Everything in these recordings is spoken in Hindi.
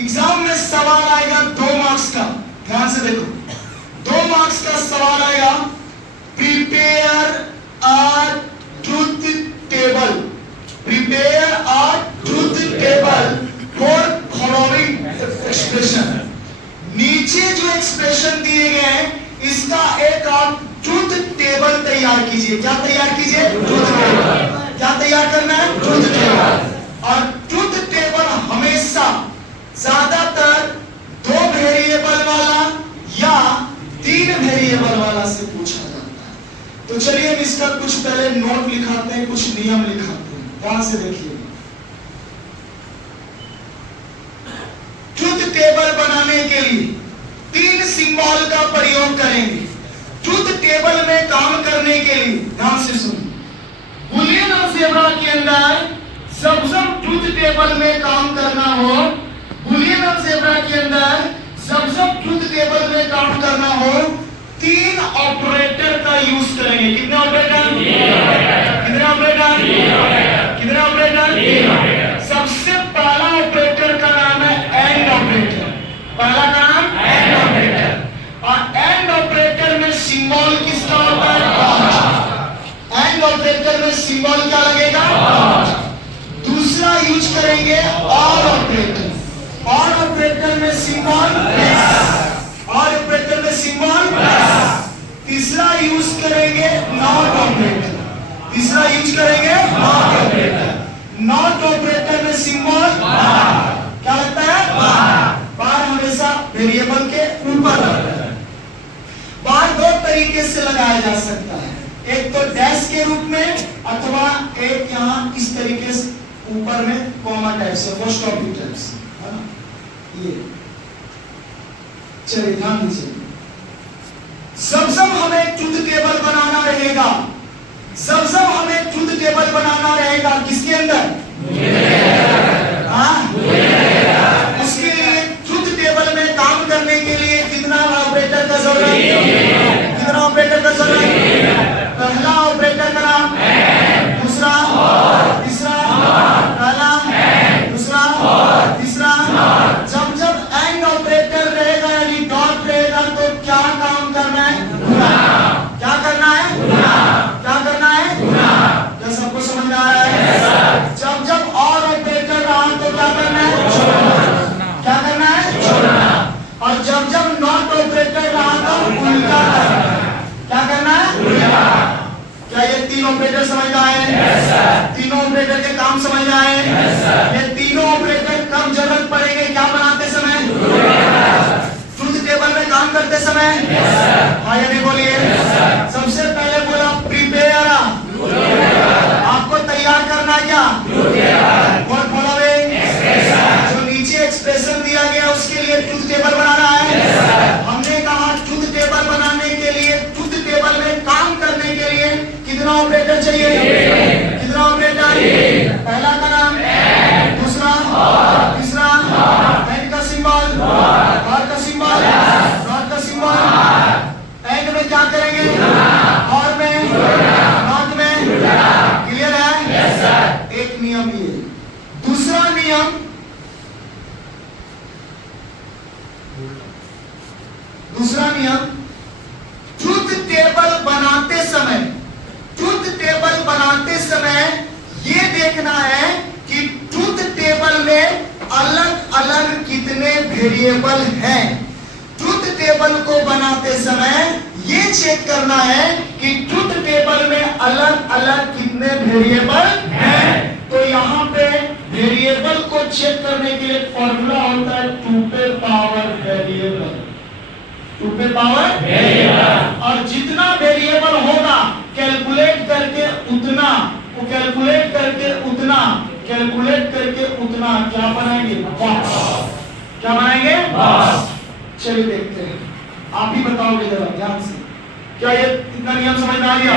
एग्जाम में सवाल आएगा 2 मार्क्स का, ध्यान से देखो। 2 मार्क्स का सवाल आएगा, prepare a truth table, prepare a truth table for following expression. नीचे जो एक्सप्रेशन दिए गए हैं इसका एक आप ट्रूथ टेबल तैयार कीजिए। क्या तैयार कीजिए? Truth table. क्या तैयार करना है? Truth table. और ट्रूथ टेबल हमेशा ज्यादातर 2 वेरिएबल वाला या 3 वेरिएबल वाला से पूछा जाता है। तो चलिए हम इसका कुछ पहले नोट लिखाते हैं, कुछ नियम लिखाते हैं। ध्यान से देखिए, ट्रूथ टेबल बनाने के लिए 3 सिंबल का प्रयोग करेंगे। ट्रूथ टेबल में काम करने के लिए ध्यान से सुनिए, बुलियन अलजेब्रा के अंदर जब ट्रूथ टेबल में काम करना हो, बुलियन अलजेब्रा के अंदर जब ट्रूथ टेबल में काम करना हो, 3 ऑपरेटर का यूज करेंगे। कितने ऑपरेटर? कितने ऑपरेटर? कितने ऑपरेटर? सबसे पहला ऑपरेटर का नाम है एंड ऑपरेटर। पहला का नाम एंड ऑपरेटर। और एंड ऑपरेटर में सिंबल किसका होता है? 5। एंड ऑपरेटर में सिंबल क्या लगेगा? 5। दूसरा यूज करेंगे और ऑपरेटर। और ऑपरेटर में सिंबल और ऑपरेटर में सिंबल। तीसरा यूज करेंगे नॉट ऑपरेटर। तीसरा यूज करेंगे नॉट ऑपरेटर। नॉट ऑपरेटर में सिंबल क्या लगता है? बार हमेशा वेरिएबल के ऊपर लगता है। बार 2 तरीके से लगाया जा सकता है, एक तो डैश के रूप में अथवा एक यहाँ इस तरीके से ऊपर में कॉमा टाइप से, अपोस्ट्रोफी टाइप से, है ना? ये चलिए ध्यान दीजिए, जब हमें ट्रूथ टेबल बनाना रहेगा, जब हमें ट्रूथ टेबल बनाना रहेगा किसके अंदर? उसके लिए ट्रूथ टेबल में काम करने के लिए कितना ऑपरेटर का जरूरत है? कितना ऑपरेटर का जरूरत है? पहला ऑपरेटर का नाम, दूसरा, तीसरा, पहला, दूसरा, तीसरा। जब एंड ऑपरेटर रहेगा यानी डॉट रहेगा तो क्या काम करना है? क्या करना है? क्या करना है? क्या सबको समझ में आ रहा है? जब और ऑपरेटर रहा तो क्या करना है? क्या करना है? और जब नॉट ऑपरेटर रहा तो उल्टा करना है। क्या करना है? क्या ये 3 ऑपरेटर समझ में आए? तीनों ऑपरेटर के काम समझ में आए? ये तीनों ऑपरेटर कब जरूरत पड़ेंगे? क्या बनाते समय? ट्रूथ टेबल में काम करते समय? हाँ या नहीं बोलिए? सबसे पहले बोला प्रिपेयर, आपको तैयार करना क्या? और फॉलोइंग एक्सप्रेशन, जो नीचे एक्सप्रेशन दिया गया उसके लिए ट्रूथ टेबल बनाना है। हमने कहा ट्रूथ टेबल बनाने के लिए, ट्रूथ टेबल में काम करने के लिए कितना ऑपरेटर चाहिए? कितना ऑपरेटर? पहला का नाम, दूसरा, तीसरा, एंड का सिंबल, और का सिंबल, नॉट का सिंबल। एंड में क्या करेंगे? और में, नॉट में। क्लियर है? एक नियम ये। दूसरा नियम, ट्रूथ टेबल बनाते समय, ट्रूथ टेबल बनाते समय ये देखना है कि ट्रूथ टेबल में अलग अलग कितने वेरिएबल हैं। ट्रूथ टेबल को बनाते समय ये चेक करना है कि ट्रूथ टेबल में अलग अलग कितने वेरिएबल हैं। तो यहाँ पे वेरिएबल को चेक करने के लिए फॉर्मूला होता है 2 पे पावर वेरिएबल, 2 पे पावर वेरिएबल। और जितना वेरिएबल होगा कैलकुलेट करके उतना, वो कैलकुलेट करके उतना, कैलकुलेट करके उतना क्या बनाएंगे? बॉक्स। क्या बनाएंगे? बॉक्स। चलिए देखते हैं, आप ही बताओगे जरा ध्यान से। क्या ये इतना नियम समझ में आ गया?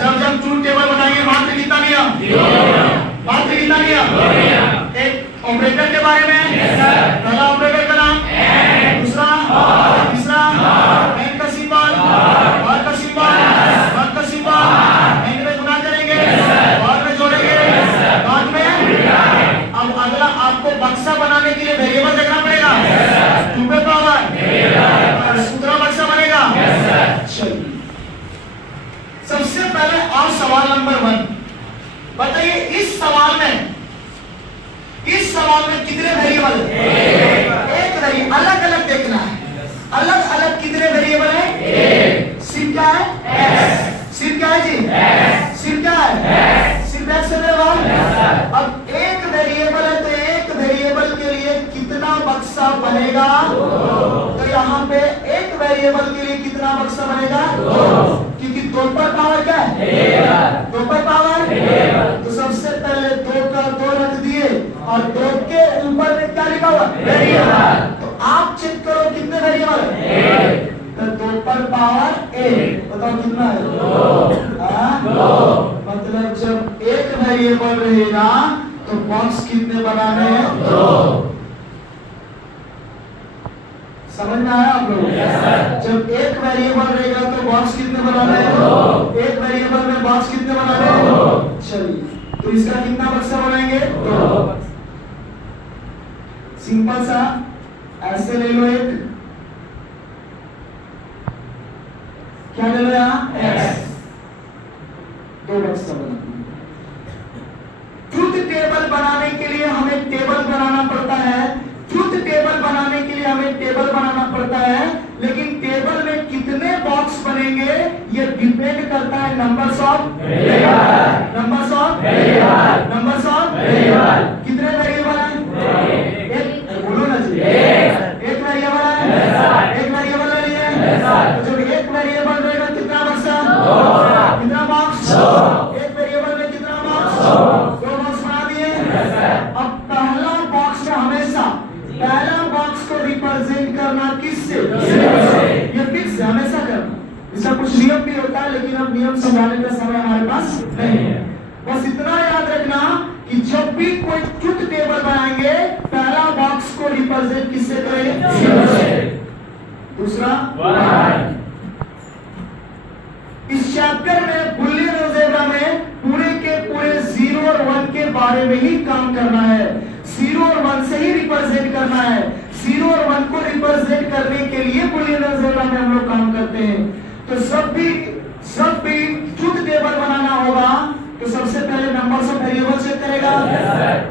जब ट्रूथ टेबल बनाएंगे मात्र कितना नियम? मात्र कितना नियम? एक ऑपरेटर के बारे में, पहला ऑपरेटर का नाम, दूसरा, तीसरा, एंड का सिंबल, और का सिंबल, नॉट का सिंबल। एंड में गुना करेंगे, और में जोड़ेंगे, नॉट में। अब अगला आपको बक्सा बनाने के लिए वेरिएबल देखना कितना बक्सा बनेगा? तो यहाँ पे एक वेरिएबल के लिए कितना बक्सा बनेगा? क्योंकि 2 पर पावर क्या है? 2 पर पावर। तो सबसे पहले 2 का 2 रख दिए और 2 के ऊपर में क्या लिखा हुआ? वेरिएबल। तो आप चेक करो कितने वेरिएबल है? तो 2 पर पावर 1, बताओ कितना है? 2। मतलब जब एक वेरिएबल रहेगा तो बॉक्स कितने बनाने हैं? 2। समझ में आया आप लोग? जब एक वेरिएबल रहेगा तो बॉक्स कितने बनाने हैं? 2। एक वेरिएबल में बॉक्स कितने बनाने हैं? 2। चलिए, तो इसका कितना बक्सा बनाएंगे? 2। सिंपल सा ऐसे ले लो, एक क्या ले लो यहाँ? x। 2 बक्सा बनाना। ट्रुथ टेबल बनाने के लिए हमें टेबल बनाना पड़ता है। ट्रुथ टेबल बनाने के लिए हमें टेबल बनाना पड़ता है, लेकिन टेबल में कितने बॉक्स बनेंगे ये डिपेंड करता है numbers of variable. Numbers of variable. Numbers of variable. कितने वेरिएबल हैं? एक, बोलो ना जी। एक वेरिएबल है। एक वेरिएबल ले लिए। तो जब एक वेरिएबल रहेगा कितना बक्सा? कितना बॉक्स? एक वेरिएबल में कितना बॉक्स? 2 बॉक्स बना दिए। अब पहला बॉक्स में हमेशा पहला बॉक्स को रिप्रेजेंट करना किससे? ये फिक्स है, हमेशा करना। इसका कुछ नियम भी होता है, लेकिन अब नियम समझाने का समय हमारे पास नहीं है। बस इतना याद रखना कि जब भी कोई ट्रुथ टेबल बनाएंगे पहला बॉक्स को रिप्रेजेंट किससे करेंगे? दूसरा 1। इस चैप्टर में बुलियन अलजेब्रा में पूरे के पूरे 0 और 1 के बारे में ही काम करना है। 0 और 1 से ही रिप्रेजेंट करना है। 0 और 1 को रिप्रेजेंट करने के लिए बुलियन अलजेब्रा में हम लोग काम करते हैं। तो सब भी ट्रुथ टेबल बनाना होगा तो सबसे पहले नंबर्स ऑफ वेरिएबल चेक करेगा।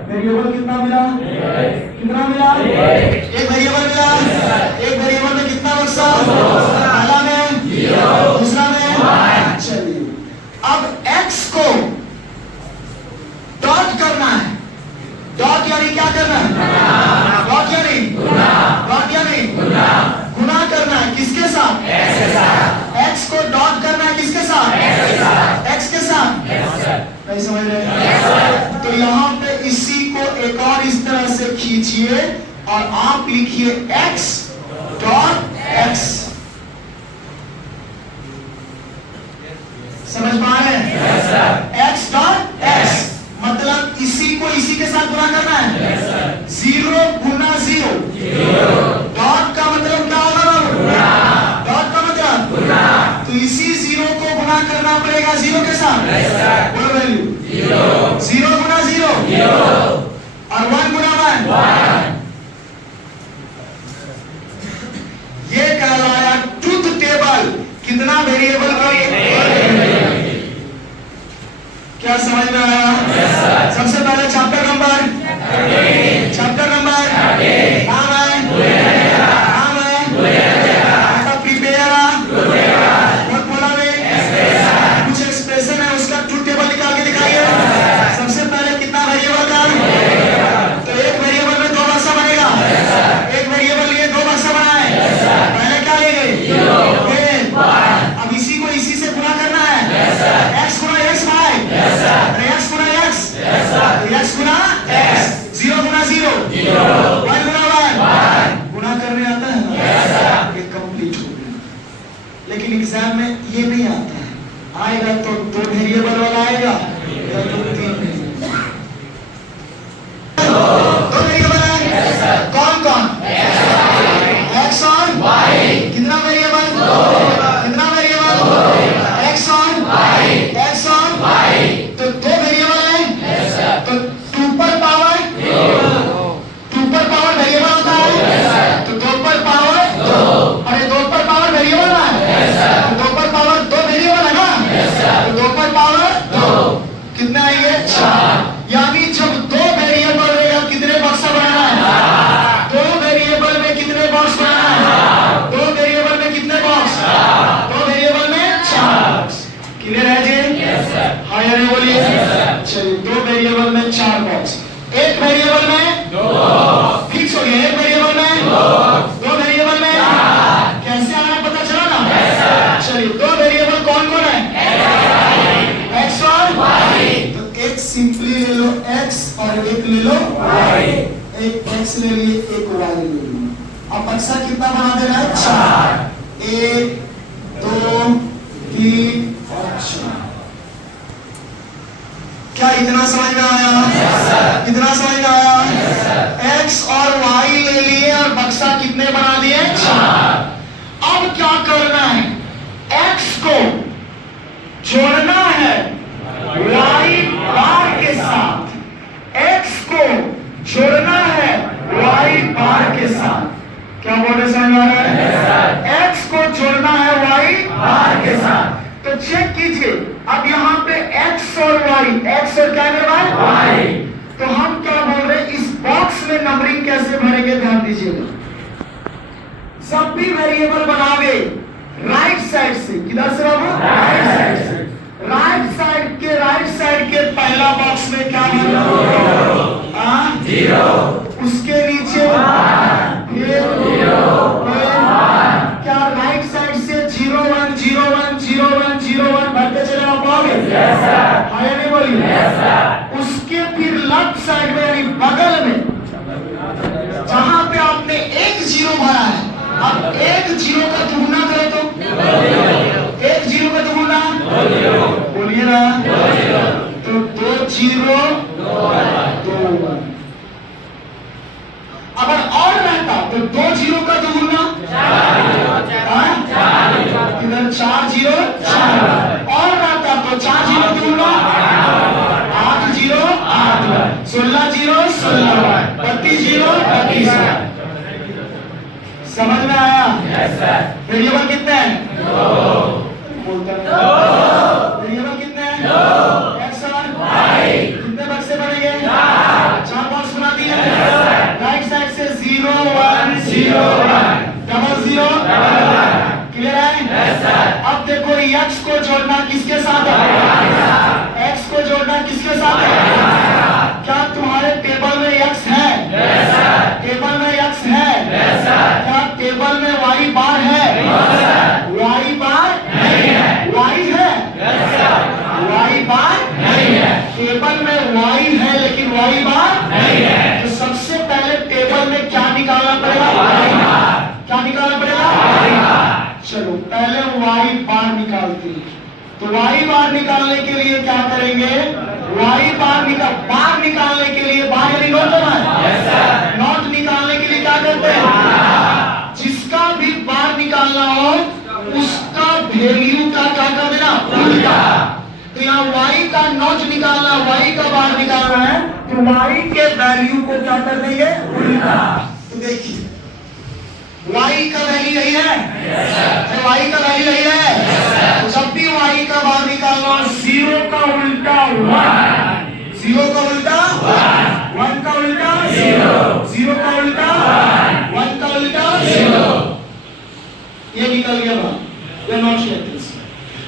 वेरिएबल कितना मिला? कितना मिला? एक वेरिएबल मिला। एक वेरिएबल में कितना बक्सा? पहला में 0, दूसरा में 1। चलिए, अब x को डॉट करना है। डॉट यानी क्या करना है? डॉट यानी गुना करना है। किसके साथ? x के साथ। x को डॉट करना है किसके साथ? x के साथ। नहीं समझ रहे? तो यहाँ पे इसी को एक और इस तरह से खींचिए और आप लिखिए x डॉट x। समझ पा रहे हैं? x डॉट x मतलब इसी को इसी के साथ गुना करना है। 0 गुना 0। डॉट का मतलब क्या होगा बाबू? डॉट का मतलब गुना। तो इसी 0 को गुना करना पड़ेगा 0 के साथ। बोलो वैल्यू 0 गुना 0 और 1 गुना 1। ये कहलाया ट्रुथ टेबल। कितना वेरिएबल का? क्या समझ में आया? सबसे पहले चैप्टर नंबर नाम है प्रिपेयर। बोला कुछ एक्सप्रेशन है उसका ट्रुथ टेबल निकाल के दिखाइए। सबसे पहले कितना वेरिएबल का? तो एक वेरिएबल में 2 बक्सा बनेगा। एक वेरिएबल लिए 2 बक्सा बनाए। पहले क्या ले गए? अब इसी को इसी से गुना करना है। x गुना x भाई। x गुना x। x गुना ले लूंगा। अब बक्सा कितना बना देना है? 4, 1 2 3 और 4। क्या इतना समझ में आया? इतना समझ में आया? X और Y ले लिए और बक्सा कितने बना दिए? 4। अब क्या करना है? X को जोड़ना है Y बार के साथ, X को जोड़ना है Y बार के साथ। क्या बोले समझ आ रहा है? X को जोड़ना है Y बार के साथ। तो चेक कीजिए, अब यहाँ पे X और Y, X और क्या है Y। तो हम क्या बोल रहे हैं, इस बॉक्स में नंबरिंग कैसे भरेंगे ध्यान दीजिएगा। सब भी वेरिएबल बनाओगे राइट साइड से। किधर से बाबू? राइट साइड से। राइट साइड के पहला बॉक्स में क्या भरना? 0। उसके नीचे क्या राइट साइड से 0 1 0 1 0 1 0 1 भरते चले आप पाओगे? हाँ या नहीं बोलिए? उसके फिर लेफ्ट साइड में यानी बगल में जहां पे आपने एक 0 भरा है, अब एक 0 का दुगुना करो तो एक 0 का दुगुना बोलिए ना, तो 2 0 2 1। अगर और रहता तो 2 0 का दुगुना इधर 4 0 4 और रहता तो 4 0 दुगुना 8 0 8 16 0 16 32 0 32। समझ में आया? वेरिएबल कितने हैं? 2। वेरिएबल कितने हैं? 2। X और Y कितने बक्से बनेंगे? 4 बॉक्स बना दिए। राइट साइड से 0 1 0 1 डबल 0 क्लियर है? अब देखो X को जोड़ना किसके साथ है? X को जोड़ना किसके साथ है? क्या तुम्हारे टेबल में X है? टेबल में X है? क्या टेबल में Y बार है? Y बार नहीं है। Y है? Y बार नहीं है। टेबल में Y है लेकिन Y बार नहीं है। तो सबसे पहले टेबल में क्या निकालना पड़ेगा? Y बार। क्या निकालना पड़ेगा? Y बार। चलो पहले Y बार निकालते हैं। तो Y बार निकालने के लिए क्या करेंगे? Y बार निकालने के लिए बार यानी नोट है। नोट निकालने के लिए क्या करते हैं? जिसका भी बार निकालना हो उसका वैल्यू का क्या कर देना? उल्टा। तो यहाँ Y का नोट निकालना, Y का बार निकालना है तो Y के वैल्यू को क्या कर देंगे? उल्टा। तो देखिए Y का वैल्यू यही है, Y का वैल्यू यही है। तो जब भी Y का बार निकालना, 0 का उल्टा 1, 0 का उल्टा 1 का उल्टा 0, 0 का उल्टा 1 का उल्टा 0। ये निकल गया बार, ये नोट लेते हैं।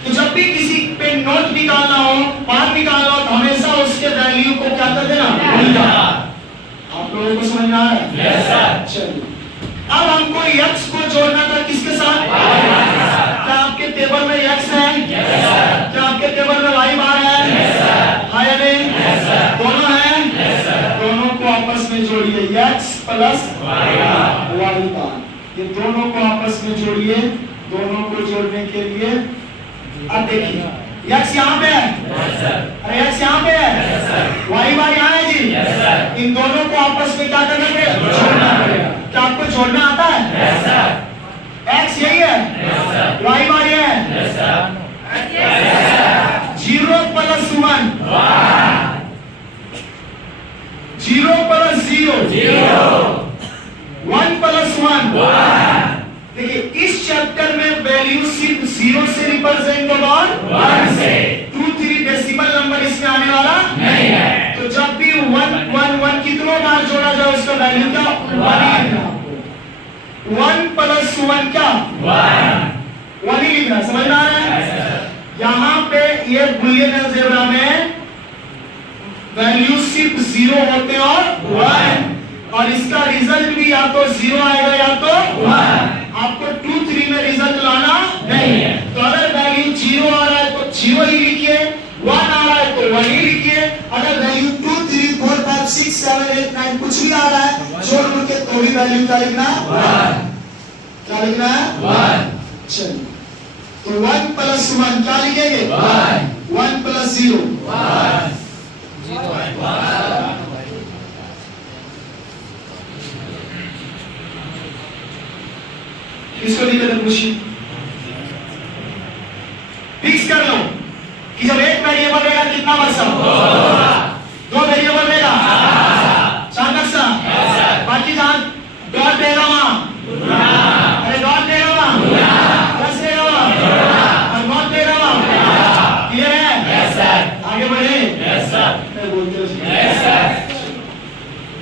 तो जब भी किसी पे नोट निकालना हो, बार निकालना हो तो हमेशा उसके वैल्यू को क्या कर देना? उल्टा। आप लोगों को समझ में आ रहा है? Yes sir. चलिए अब हमको X को जोड़ना था किसके साथ? क्या आपके टेबल में X है? क्या आपके टेबल में Y बार है? हाँ या नहीं? दोनों हैं? दोनों को आपस में जोड़िए, X प्लस Y बार। ये दोनों को आपस में जोड़िए। दोनों को जोड़ने के लिए अब देखिए X यहाँ पे है, अरे X यहाँ पे है, Y बार यहाँ है जी। इन दोनों को आपस में क्या करना पड़ेगा? जोड़ना पड़ेगा। क्या आपको जोड़ना आता है? X यही है, Y बार ये है। 0 प्लस 1 0 प्लस 0 1 प्लस 1। देखिए इस चैप्टर में वैल्यू सिर्फ 0 से रिप्रेजेंट होगा और 1 से। 2 3 डेसिमल नंबर इसमें आने वाला नहीं है। तो जब भी 1 1 1 कितनों बार जोड़ा जाए उसका वैल्यू क्या? 1 ही लिखना। 1 प्लस 1 क्या? 1 ही लिखना। समझ में आ रहा है? यहाँ पे ये बुलियन अलजेब्रा में वैल्यू सिर्फ 0 होते हैं और 1, और इसका रिजल्ट भी या तो 0 आएगा या तो 1। आपको 2 3 में रिजल्ट लाना नहीं है। तो अगर वैल्यू 0 आ रहा है तो 0 ही लिखिए, 1 आ रहा है तो 1 ही लिखिए। अगर वैल्यू 2 3 4 5 6 7 8 9 कुछ भी आ रहा है जोड़ के तो तो भी वैल्यू क्या लिखना, क्या लिखना है, 1। चलिए तो 1 प्लस 1 क्या लिखेंगे, 1 प्लस 0 इसको लिखे खुशी फिक्स कर लो कि जब एक वेरिएबल रहेगा कितना बक्सा, 2 वेरिएबल रहेगा 4 बक्सा, बाकी जहां डॉट रहेगा वहां, अरे डॉट रहेगा वहां, प्लस रहेगा वहां और डॉट रहेगा वहां। क्लियर है? Yes sir. आगे बढ़े? Yes sir. बोलते हो यस सर।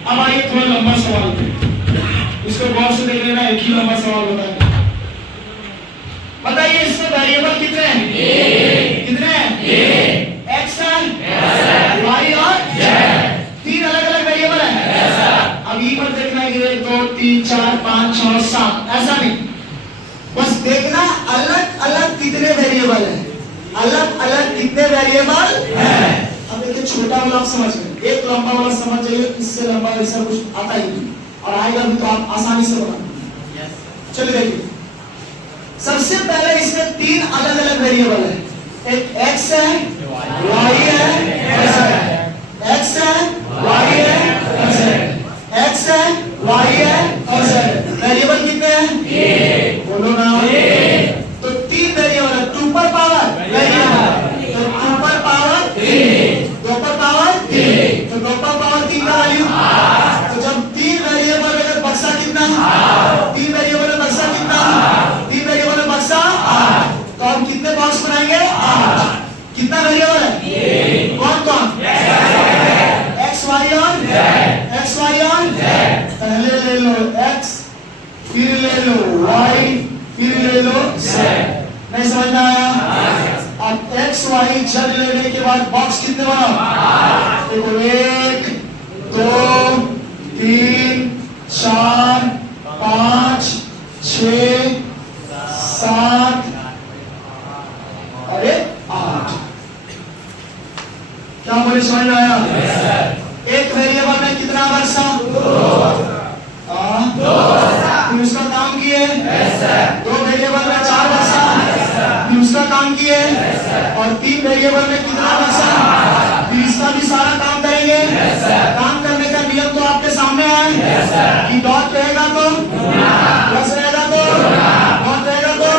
अब आइए थोड़ा लंबा सवाल पे, इसको गौर से देख लेना, एक ही लंबा सवाल होता है। बताइए इसमें वेरिएबल कितने हैं, कितने हैं, एक्स है, वाई और जेड, 3 अलग अलग वेरिएबल है। अब ई पर देखना है 1 2 3 4 5 6 7, ऐसा नहीं, बस देखना अलग अलग कितने वेरिएबल है, अलग अलग कितने वेरिएबल है। अब देखिए छोटा वाला आप समझ गए, एक लंबा वाला समझ जाइए, इससे लंबा ऐसा कुछ आता ही नहीं और आएगा भी तो आप आसानी से बना। चलिए देखिए सबसे पहले इसमें 3 अलग अलग वेरिएबल है, एक x है, y है, x है, y है, x है, y है और z। वेरिएबल कितने हैं, बोलो ना, तो 3 वेरिएबल है, 2 पर पावर वेरिएबल, तो 2 पर पावर 3, 2 पर पावर 3, तो 2 पर पावर 3 का वैल्यू, तो जब 3 वेरिएबल है बक्सा कितना, 3 वेरिएबल है बक्सा कितना, 3 वेरिएबल है बक्सा 8, तो हम कितने बॉक्स बनाएंगे, 8। कितना वेरिएबल है, कौन कौन, एक्स वाई और एक्स वाई और पहले ले लो x, फिर ले लो y, फिर ले लो z। नहीं समझ में आया? अब x y z लेने के बाद बॉक्स कितने बनाओ, देखो 1 2 3 4 5 6 7 अरे 8। क्या बोले, समझ में आया? एक वेरिएबल में कितना बक्सा, 2, फिर उसका काम किए, 2 वेरिएबल में 4 बक्सा, फिर उसका काम किए और 3 वेरिएबल में कितना बक्सा, फिर इसका भी सारा काम करेंगे। काम करने का नियम तो आपके सामने है कि डॉट रहेगा तो प्लस रहेगा तो डॉट रहेगा तो,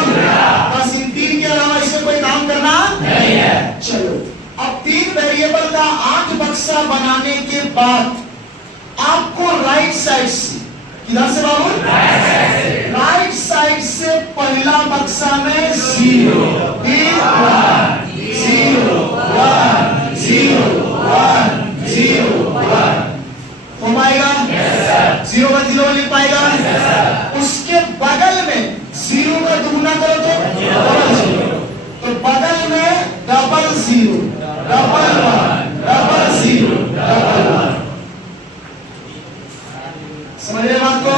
बस इन 3 के अलावा इसमें कोई काम करना नहीं है। चलो अब 3 वेरिएबल का 8 बक्सा बनाने के बाद आपको राइट साइड से, किधर से बाबू, राइट साइड से पहला बक्सा में 0 1 0 1 0 1 0 1 हो पाएगा, 0 1 0 लिख पाएगा। उसके बगल में 0 का दुगुना करो तो डबल 0, तो बगल में डबल 0 डबल 1 डबल 0 डबल 1। समझ रहे बात को?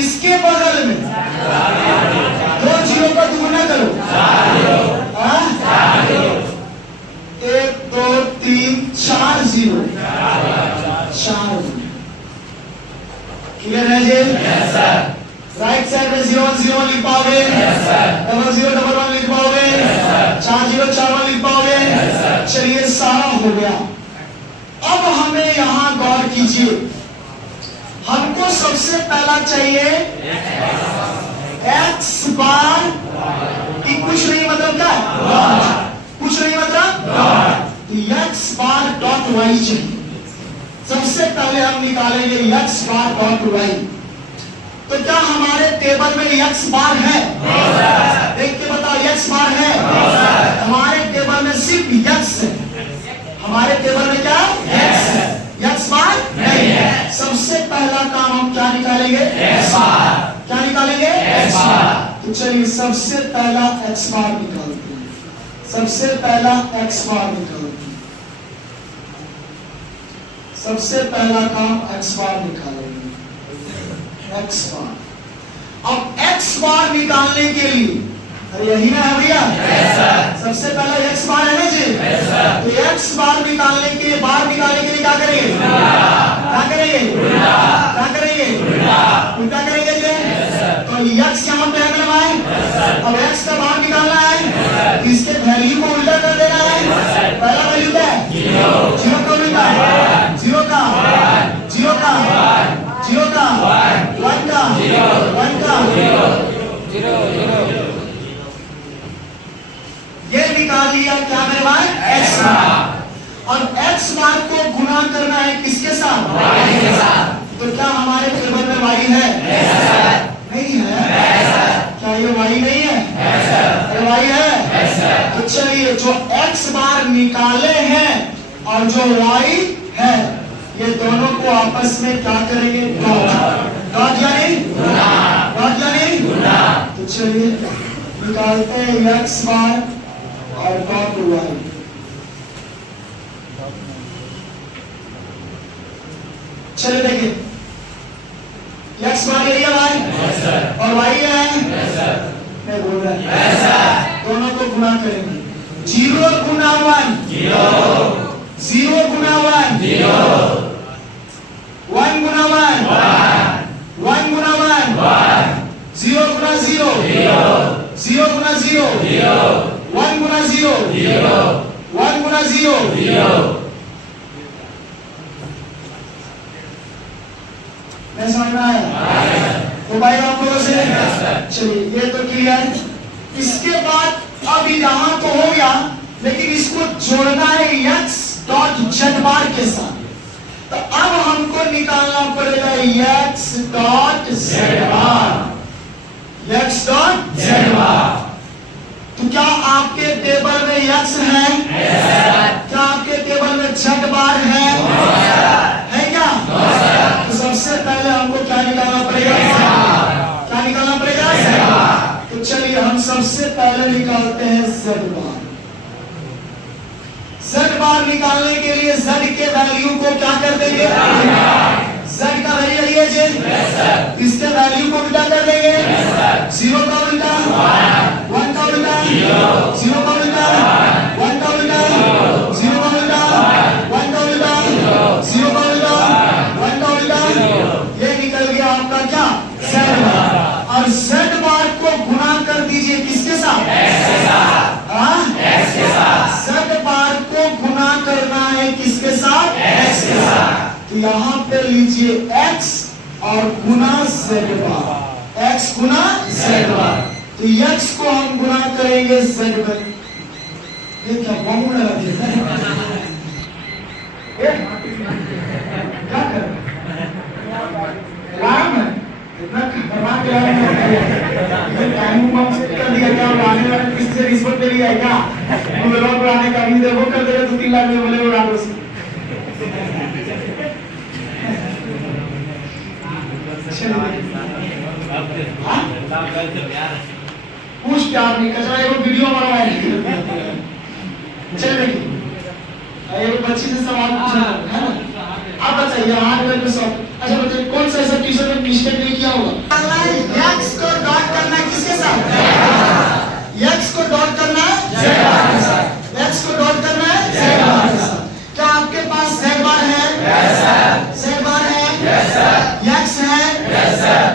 इसके बगल में 2 0 का दुगुना करो, 1 2 3 4 0 4। क्लियर है जी? राइट साइड में 0 1 0 1 लिख पाओगे, डबल 0 डबल 1 लिख पाओगे, 4 0 4 1 लिख पाओगे। चलिए सारा हो गया। अब हमें यहां गौर कीजिए, हमको सबसे पहला चाहिए x बार की कुछ नहीं मतलब क्या, कुछ नहीं मतलब तो x बार डॉट y चाहिए। सबसे पहले हम निकालेंगे x बार डॉट y। तो क्या हमारे टेबल में x बार है, देख के बताओ, x बार है? हमारे टेबल में सिर्फ x है, हमारे टेबल में क्या x है, x बार नहीं है। सबसे पहला काम हम क्या निकालेंगे, x बार। क्या निकालेंगे, x बार। तो चलिए सबसे पहला x बार निकालते हैं, सबसे पहला x बार निकालते हैं, सबसे पहला काम x बार निकालेंगे, x बार। अब x बार निकालने के लिए, अरे यही ना है भैया, सबसे पहला x बार है ना जी, तो x बार निकालने के लिए क्या करेंगे, क्या करेंगे, क्या करेंगे, करेंगे? उल्टा करेंगे जी। तो x यहाँ पे है भाई, अब x का मान निकालना है, इसके वैल्यू को उल्टा कर देना है। पहला वैल्यू क्या है? 0 का उल्टा 0 का 0 का 0 का 1 का 1 का 0। ये निकाल लिया क्या मेरे भाई? x बार। और x बार को गुना करना है किसके साथ? y के साथ। तो क्या हमारे टेबल में y है? नहीं है। क्या ये y नहीं है? अरे y है। तो चलिए जो x बार निकाले हैं और जो y है, ये दोनों को आपस में क्या करेंगे? डॉट यानी डॉट यानी। तो चलिए निकालते हैं x बार और डॉट y। चलिए देखिए, x बार यही है भाई और y है, मैं बोल रहा है दोनों को गुना करेंगे। 0 गुना 1 0 गुना 1 1 गुना 1 1 गुना 1 0 गुना 0 0 गुना 0 1 गुना 0 1 गुना 0। मैं समझ में आया? तो भाई आप लोगों से चलिए ये तो क्लियर। इसके बाद अब यहाँ तो हो गया, लेकिन इसको जोड़ना है x डॉट z बार के साथ। तो अब हमको निकालना पड़ेगा x डॉट z बार, x डॉट z बार। तो क्या आपके टेबल में x है? क्या आपके टेबल में z बार है क्या? तो सबसे पहले हमको क्या निकालना पड़ेगा? क्या निकालना पड़ेगा? तो चलिए हम सबसे पहले निकालते हैं z बार। z बार निकालने के लिए z के वैल्यू को क्या कर देंगे? z का वैल्यू है जी, इसके वैल्यू को उल्टा कर देंगे। 0 का उल्टा 1 का उल्टा 0 का उल्टा 1 का उल्टा 0 का उल्टा 1 का उल्टा 0 का उल्टा 1 का उल्टा। ये निकल गया आपका क्या? z बार। और z बार को गुना कर दीजिए किसके साथ? x के साथ। x के साथ। z बार को गुना करना है किसके साथ? x के साथ। तो यहाँ पे लीजिए x और गुना z बार, x गुना z बार। तो x को हम गुना करेंगे z बार। ये क्या बॉम्ब लगा दिया? क्या कर इतना खतरनाक टाइम कर दिया क्या? उड़ाने वाले किससे रिश्वत ले लिया है क्या? उड़ाने का भी देखो कर देगा 2-3 लाख में बोले उड़ा दो। कुछ प्यार नहीं कर रहा है, वो वीडियो बना है। चलिए एक बच्ची से सवाल पूछा है ना, आप बताइए हाथ में सब। अच्छा बताइए कौन सा ऐसा टीचर ने मिस्टेक नहीं किया होगा? x को डॉट करना है किसके साथ? x को डॉट करना है z बार के साथ। x को डॉट करना है z बार के साथ। क्या आपके पास z बार है? z बार है, x है।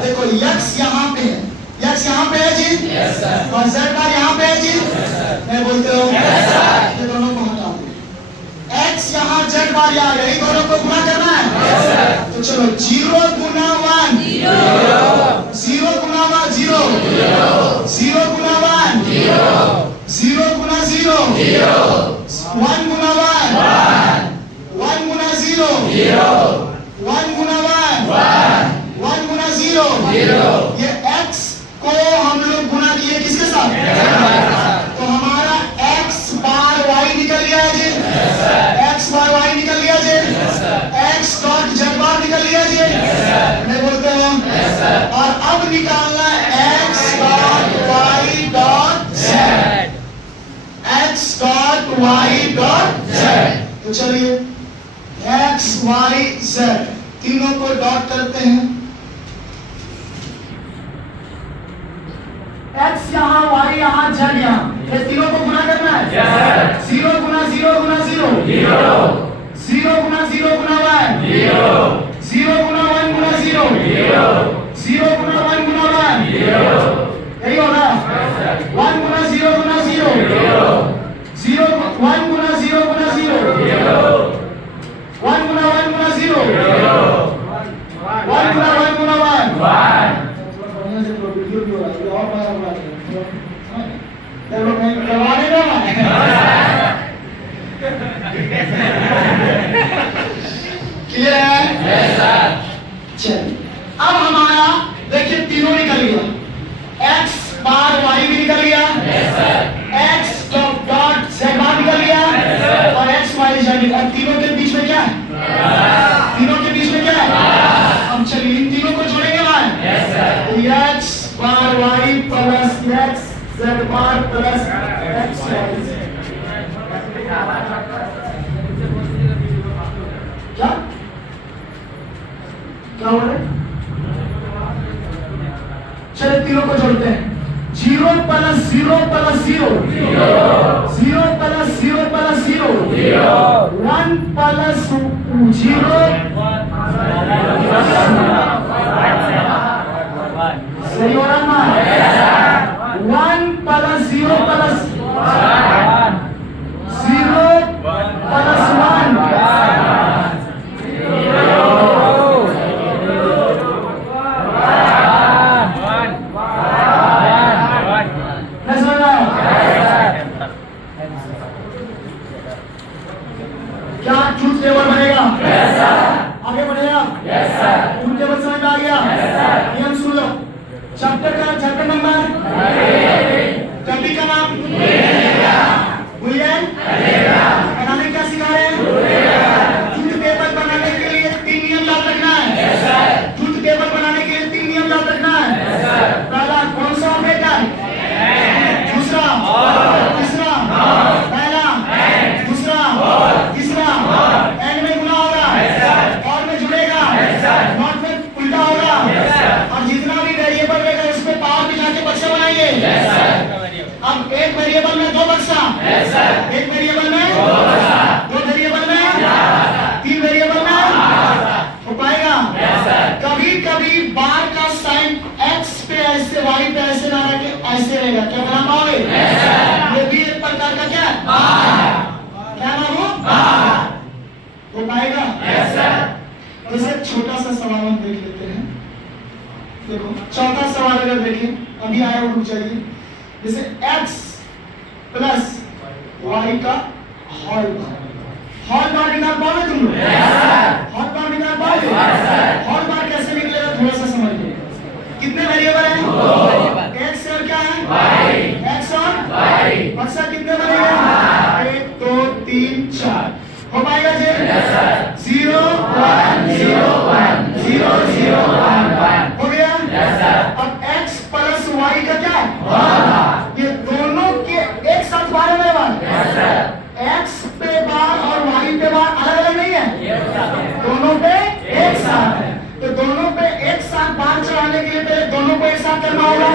देखो x यहाँ पे है, x यहाँ पे है जी, और z बार यहाँ पे है जी। मैं बोलते हो ये दोनों को हटा दो, x यहाँ z बार यहाँ गई, दोनों को गुना करना है। तो चलो 0 गुना 1 0 गुना 1 0 0 गुना 1 0 गुना 0 1 गुना 1 1 गुना 0 1 गुना 1 1 गुना 0। ये x को हम लोग गुना किए किसके साथ? तो हमारा x बार y निकल गया है जी, x बार y निकल गया जी, x डॉट z बार निकल गया जी। मैं बोलते हो और अब निकालना x dot y dot z, x dot y dot z। तो चलिए x y z तीनों को डॉट करते हैं। x यहाँ y यहाँ z यहाँ, ये तीनों को गुना करना है। 0 गुना 0 गुना 0 0 गुना 0 गुना 1 0 गुना 1 गुना 0 0 गुना 1 गुना 1 यही होगा 1 गुना 0 गुना 0 0 1 गुना 0 गुना 0 1 गुना 1 गुना 0 1 गुना 1 गुना 1 बढ़िया से वीडियो भी हो रहा है और बार बुला रहे हैं करवाने का क्लियर है? Yes sir. चलिए अब हमारा देखिए तीनों निकल गया x बार y भी निकल गया x डॉट z बार निकल गया और x y z निकल। अब तीनों के बीच में क्या है? तीनों के बीच में क्या है? हम चलिए इन तीनों को जोड़ेंगे ना x बार y प्लस x z बार प्लस x y क्या क्या हो रहा है? चलिए तीनों को जोड़ते हैं 0 plus 0 plus 0 0 plus 0 plus 0 1 plus 0 सही हो रहा ना? 1 प्लस 0 प्लस 0 प्लस 1 क्या ट्रूथ टेबल बनेगा? आगे बढ़ेगा? ट्रूथ टेबल समझ में आ गया? नियम सुन लो। चैप्टर नंबर टॉपिक का नाम बुलियन बनाने क्या सिखा रहे हैं? ट्रूथ टेबल बनाने के लिए 3 नियम याद रखना है। ट्रूथ टेबल बनाने के लिए 3 नियम याद रखना है। पहला कौन सा ऑपरेटर? दूसरा तीसरा पहला दूसरा तीसरा एंड में गुना होगा और में जुड़ेगा नॉट में उल्टा होगा और जितना भी वेरिएबल रहेगा उसमें पावर बिठा के बक्से बनाएंगे। अब एक वेरिएबल में 2 बक्सा, एक वेरिएबल में 2 वेरिएबल में 3 वेरिएबल में हो पाएगा। कभी कभी बार का साइन x पे ऐसे y पे ऐसे ना रखे ऐसे रहेगा, क्या बना पाओगे? ये भी एक प्रकार का क्या क्या नाम हो पाएगा? जैसे छोटा सा सवाल हम देख लेते हैं। देखो चौथा सवाल अगर देखें अभी आया वो रुक जाइए। जैसे x प्लस y का होल बार निकाल पाओगे तुम लोग? होल बार निकाल पाओगे? होल बार कैसे निकलेगा थोड़ा सा समझिए। कितने वेरिएबल हैं? x और क्या है? x और y। बक्सा कितने बनेगा? 1 2 3 4 हो पाएगा जी? 0 1 0 1 0 0 1 1 हो गया? अब x प्लस y का क्या है? ये दोनों के एक साथ बार है बार x पे बार और y पे बार अलग अलग नहीं है, दोनों पे एक साथ है। तो दोनों पे एक साथ बार चढ़ाने के लिए पहले दोनों को एक साथ करना होगा।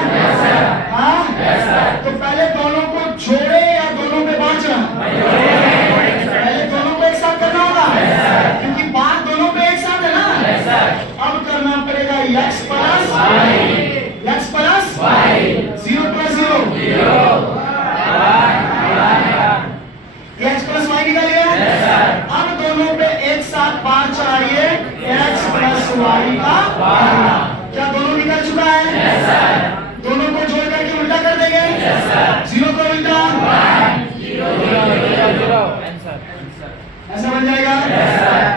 तो पहले दोनों को जोड़े या दोनों पे बार चढ़ा? पहले दोनों को एक साथ करना होगा क्योंकि बार दोनों पे एक साथ है ना। अब करना पड़ेगा x plus y 0 plus 0 x plus y निकल गया। अब दोनों पे एक साथ बार चढ़ाइए x प्लस y का क्या दोनों निकल चुका है? दोनों को जोड़ करके उल्टा कर देंगे। 0 को उल्टा ऐसा बन जाएगा।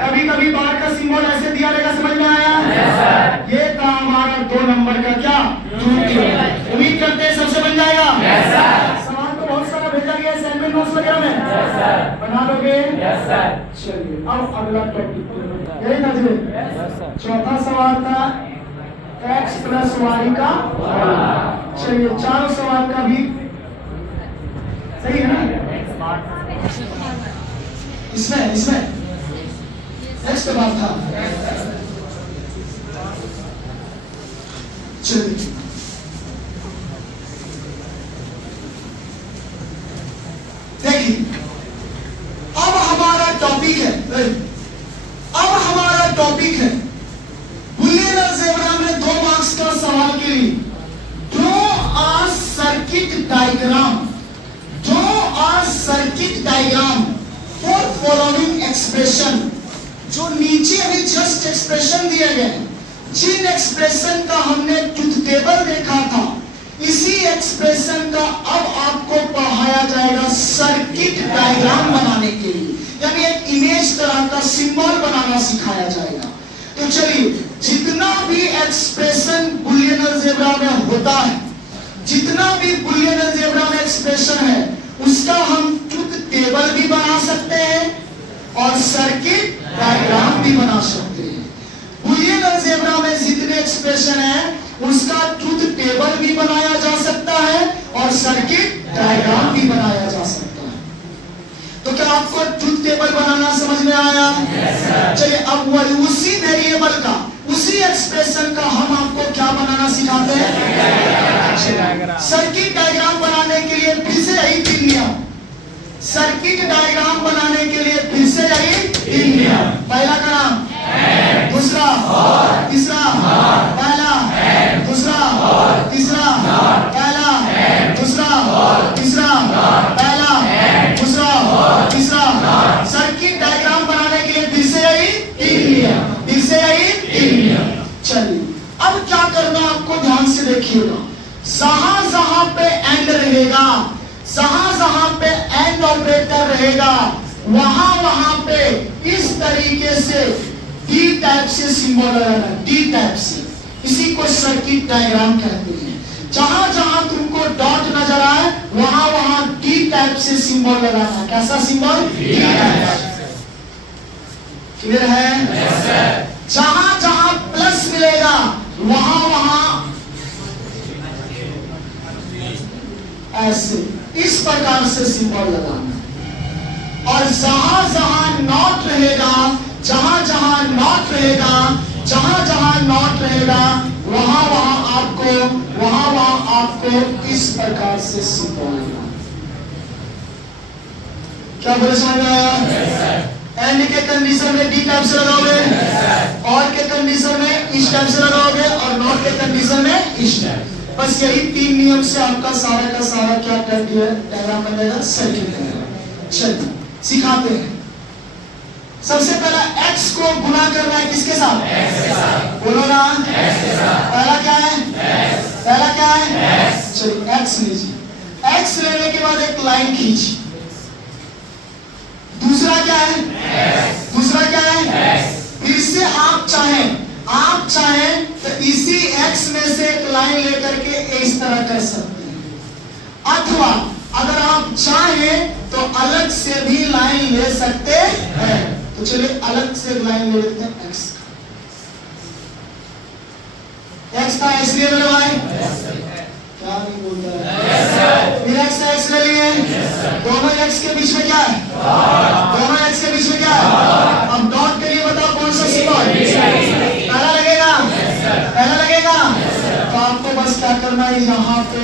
कभी कभी बार का सिंबल ऐसे दिया रहेगा, समझ में आया? ये था हमारा 2 नंबर का क्या ट्रूथ। उम्मीद करते हैं सबसे बन जाएगा। सवाल तो बहुत सारा भेजा गया है असाइनमेंट नोट्स वगैरह में, बना लोगे? चलिए अब अगला टॉपिक यही था जी। चौथा सवाल था x प्लस y का। चलिए 4 सवाल का भी सही है ना? इसमें x के बाद था। चलिए देखिए अब हमारा टॉपिक है बुलियन अलजेब्रा में चलिए, draw a circuit diagram, draw a circuit diagram for following expression. जो नीचे अभी जस्ट एक्सप्रेशन दिए गए, जिन एक्सप्रेशन का हमने ट्रुथ टेबल देखा था, इसी एक्सप्रेशन का अब आपको पढ़ाया जाएगा सर्किट डायग्राम बनाने के लिए, यानी एक इमेज तरह का सिंबल बनाना सिखाया जाएगा। तो चलिए, जितना भी एक्सप्रेशन बुलियन अलजेब्रा में होता है, जितना भी बुलियन अलजेब्रा में एक्सप्रेशन है, उसका हम ट्रुथ टेबल भी बना सकते हैं और सर्किट डायग्राम भी बना सकते हैं। बुलियन अलजेब्रा में जितने एक्सप्रेशन है, उसका ट्रुथ टेबल भी बनाया जा सकता है और सर्किट डायग्राम भी बनाया जा सकता है। तो क्या आपको ट्रुथ टेबल बनाना समझ में आया? चलिए, अब वही उसी वेरिएबल का, उसी एक्सप्रेशन का हम आपको क्या बनाना सिखाते हैं? सर्किट डायग्राम बनाने के लिए फिर से यही 3 नियम, सर्किट डायग्राम बनाने के लिए फिर से यही 3 नियम। पहला का नाम, दूसरा, तीसरा, पहला, दूसरा, तीसरा, पहला, दूसरा, तीसरा, पहला, दूसरा, तीसरा। सर्किट डायग्राम बनाने के लिए फिर से यही 3 नियम, फिर से यही 3 नियम। चलिए, अब क्या करना आपको ध्यान से देखिएगा। जहां जहां पे एंड रहेगा, जहां जहां पे एंड ऑपरेटर रहेगा, वहां वहां पे इस तरीके से डी टाइप से सिंबल लगाना, डी टाइप से। इसी को सर्किट डायग्राम कहते हैं। जहां जहां तुमको डॉट नजर आए, वहां वहां डी टाइप से सिंबल लगाना। कैसा सिंबल? D type. क्लियर है? जहां जहां प्लस मिलेगा, वहां वहां ऐसे इस प्रकार से सिंबल लगाना। और जहां जहां नॉट रहेगा, जहां जहां नॉट रहेगा, जहां जहां नॉट रहेगा, वहां वहां आपको इस प्रकार से सिंबल लगाना। क्या बोले, समझ में आया? एंड के कंडीशन में डी टाइप से लगाओगे, और के कंडीशन में इस टाइप से लगाओगे, और नॉट के कंडीशन में इस टाइप। बस यही 3 नियम से आपका सारा का सारा क्या कर दिया डायग्राम बनेगा, सर्किट डायग्राम। चलिए सिखाते हैं। सबसे पहला x को गुना करना है किसके साथ? x के साथ। बोलो ना, x के साथ। पहला क्या है? x। पहला क्या है? x। चलिए x लीजिए। x लेने के बाद एक लाइन खींचिए। दूसरा क्या है? x। दूसरा क्या है? x। फिर से आप चाहें तो इसी x में से एक लाइन लेकर के इस तरह कर सकते हैं, अथवा अगर आप चाहें तो अलग से भी लाइन ले सकते हैं। तो चलिए अलग से लाइन ले लेते हैं। x का x ले लो भाई, क्या नहीं बोलता है? फिर x ले लिए, दोनों x के बीच में क्या है? दोनों x के बीच में क्या है? अब डॉट के लिए बताओ कौन सा सिंबल पहला लगेगा? पहला लगेगा। तो आपको बस क्या करना है, यहाँ पे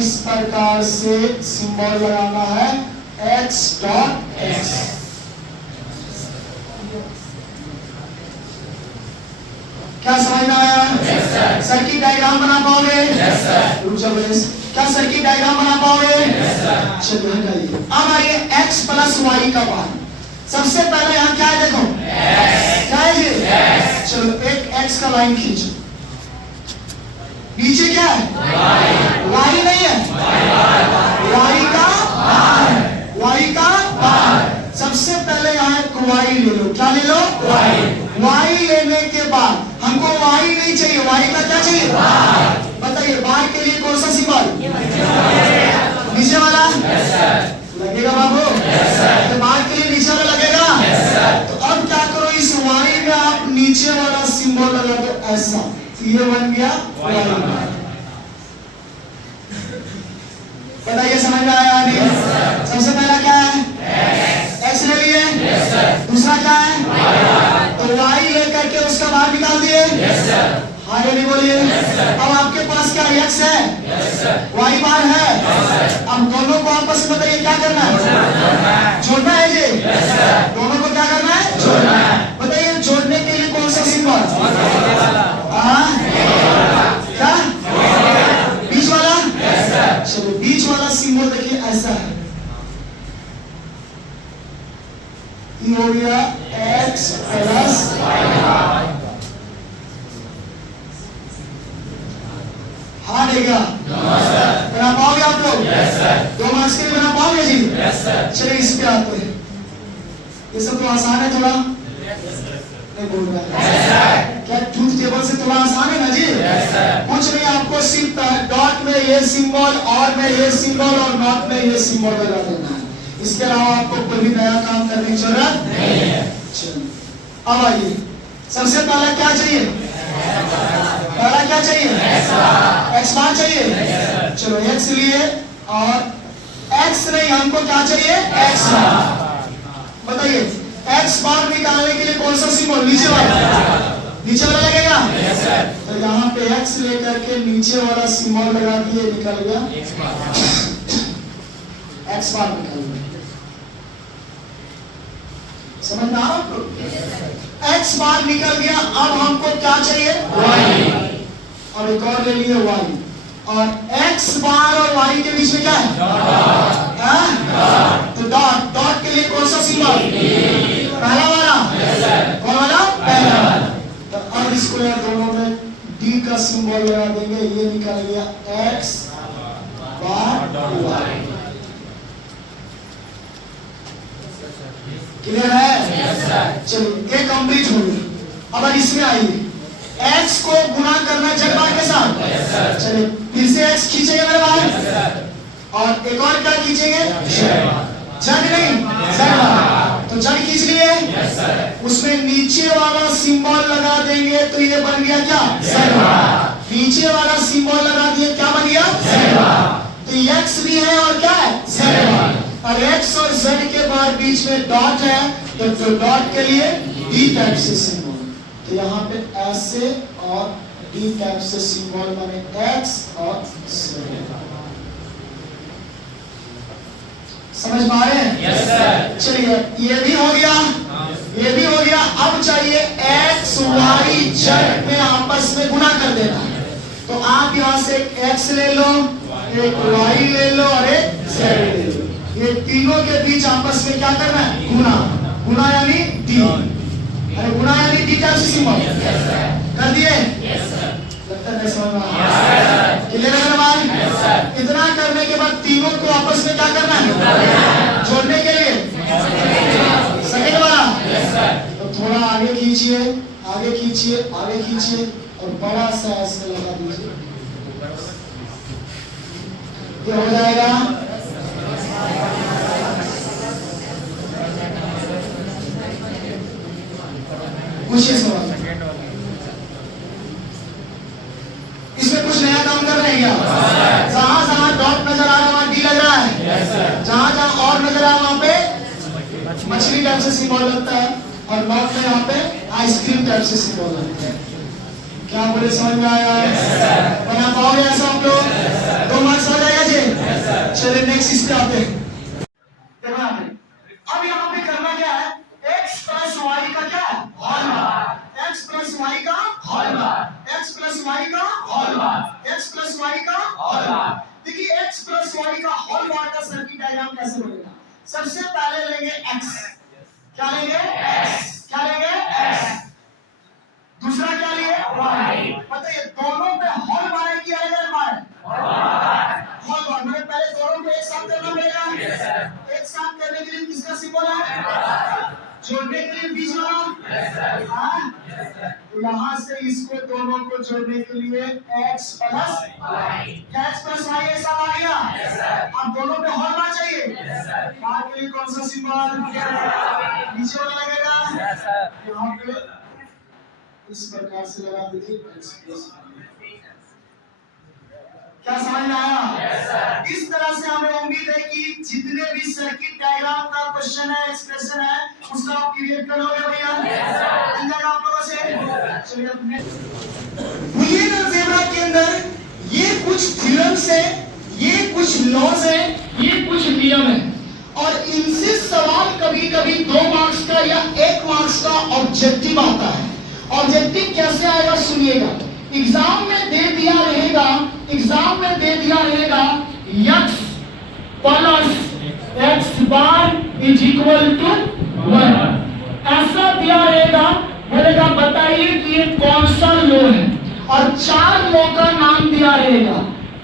इस प्रकार से सिंबल लगाना है, x डॉट x। क्या समझ में आया? सर्किट डायग्राम बना पाओगे? रुक जाओ, क्या सर्किट डायग्राम बना पाओगे? चलिए हटाइए। अब आइए x प्लस वाई का मान। सबसे पहले यहाँ क्या है देखो, क्या है ये? चलो एक x का लाइन खींचो। नीचे क्या है? y नहीं है, y का बार, y का बार। सबसे पहले यहाँ एक y ले लो। क्या ले लो? y लेने के बाद हमको y नहीं चाहिए, y का क्या चाहिए? बताइए बार के लिए कौन सा सिंबल? नीचे वाला लगेगा बाबू? तो बार के लिए नीचे वाला लगेगा। तो अब क्या करो, इस y में आप नीचे वाला सिंबल लगा दो ऐसा, ये बन गया y। बताइए समझ में आया नहीं? सबसे पहला क्या है? x ले लिए। दूसरा क्या है? तो y लेकर के उसका बाहर निकाल दिए। हाँ ये नहीं बोलिए। अब आपके पास क्या x है? y बार है। अब दोनों को आपस में बताइए क्या करना है? जोड़ना है जी। दोनों को क्या करना है? जोड़ना है। बताइए जोड़ने के लिए कौन सा सिंबल? क्या ये हो गया x प्लस हाँ देगा बना पाओगे आप लोग? दो मार्क्स के लिए बना पाओगे जी? चलिए इस पे आते हैं। ये सब तो आसान है थोड़ा, नहीं बोल रहा है क्या? ट्रूथ टेबल से थोड़ा आसान है ना जी? कुछ नहीं, आपको सिर्फ डॉट में ये सिंबल और में ये सिंबल और नॉट में ये सिंबल लगा देना है। इसके अलावा आपको कोई भी नया काम करने की जरूरत नहीं है। चलो अब आइए, सबसे पहला क्या चाहिए? पहला क्या चाहिए? एक्स बार चाहिए। चलो एक्स लिए और एक्स नहीं, हमको क्या चाहिए? एक्स बार। बताइए एक्स बार निकालने के लिए कौन सा सिंबल? नीचे वाला लगेगा। तो यहाँ पे एक्स लेकर के नीचे वाला सिंबल लगा दिए, निकल गया एक्स बार निकल गया। समझ में आ रहा? एक्स बार निकल गया। अब हमको क्या चाहिए? वाई। अब एक और ले लिए वाई, और एक्स बार और वाई के बीच में क्या है? तो डॉट के लिए कौन सा सिंबल? पहला वाला। कौन वाला? पहला वाला। तो अब इसको यार दोनों में डी का सिंबल लगा देंगे, ये निकल गया एक्स बार वाई। क्लियर है? चलिए ये कंप्लीट हो गया। अब इसमें आइए, x को गुना करना जड़ बार के साथ। चलिए फिर से x खींचेंगे मेरे बाहर, और एक और क्या खींचेंगे? जड़ नहीं, जड़ बार। तो जड़ खींच लिए, उसमें नीचे वाला सिंबल लगा देंगे तो ये बन गया क्या? जड़ बार। नीचे वाला सिंबल लगा दिए, क्या बन गया? जड़ बार। तो x भी है और क्या है? जड़ बार। और x और z के बाद बीच में डॉट है, तो डॉट के लिए डी टाइप से सिंबल। तो यहाँ पे ऐसे और डी टाइप से सिंबल बने x और z। समझ पा रहे हैं? Yes sir. चलिए ये भी हो गया, ये भी हो गया। अब चाहिए x y z में आपस में गुना कर देना। तो आप यहाँ से एक x ले लो, एक y ले लो और एक z ले लो। ये तीनों के बीच आपस में क्या करना है? गुना। गुना यानी डी। अरे गुना यानी डी टाइप से सिंबल कर दिए। लगता है समझ में आ रहा है? क्लियर है बात? इतना करने के बाद तीनों को आपस में क्या करना है? जोड़ने के लिए सेकंड वाला। तो थोड़ा आगे खींचिए, आगे खींचिए, आगे खींचिए और बड़ा सा ऐसे लगा दीजिए, ये हो जाएगा। इसमें कुछ नया काम कर रहे हैं क्या? जहां जहां डॉट नजर आ रहा है वहां डी लग रहा है। जहां जहां और नजर आ रहा वहां पे मछली टाइप से सिंबल लगता है, और नॉट में यहाँ पे आइसक्रीम टाइप से सिंबल लगता है। क्या बोले? समझ में आया? बना पाओगे ऐसा आप लोग? 2 मार्क्स हो जाएगा जी। चलिए नेक्स्ट इस पे आते हैं। अब यहाँ पे करना क्या है? x प्लस y का क्या है? Whole bar. x plus y का whole bar. x plus y का whole bar. x plus y का होल बार। देखिए x प्लस y का होल बार का सर्किट डायग्राम कैसे बनेगा? सबसे पहले लेंगे x। क्या लेंगे? x। क्या लेंगे? x। दूसरा क्या लिए? y। बताइए दोनों पे होल बार है कि अलग-अलग बार है? Whole bar. मैंने पहले दोनों को एक साथ करना पड़ेगा। एक साथ करने के लिए किसका सिंबल है? जोड़ने के लिए बीच वाला। यहाँ से इसको दोनों को जोड़ने के लिए x plus y। x plus y एक साथ आ गया। अब दोनों पे होल बार चाहिए। बार के लिए कौन सा सिंबल? नीचे वाला लगेगा। यहाँ पे इस प्रकार से लगा दीजिए x प्लस y। क्या समझ में आया? इस तरह से हमें उम्मीद है कि जितने भी सर्किट डायग्राम का क्वेश्चन है, एक्सप्रेशन है, उसका आप क्लियर कर लोगे भैया? मिल जाएगा आप लोगों से। चलिए बुलियन अलजेब्रा के अंदर ये कुछ थ्योरम्स है, ये कुछ लॉज है, ये कुछ नियम है, और इनसे सवाल कभी-कभी 2 मार्क्स का या 1 मार्क्स का ऑब्जेक्टिव आता है। ऑब्जेक्टिव कैसे आएगा सुनिएगा। एग्जाम में दे दिया रहेगा, एग्जाम में दे दिया रहेगा x plus x bar is equal to 1। दिया रहेगा, बोलेगा बताइए कि ये कौन सा लो है, और 4 लो का नाम दिया रहेगा,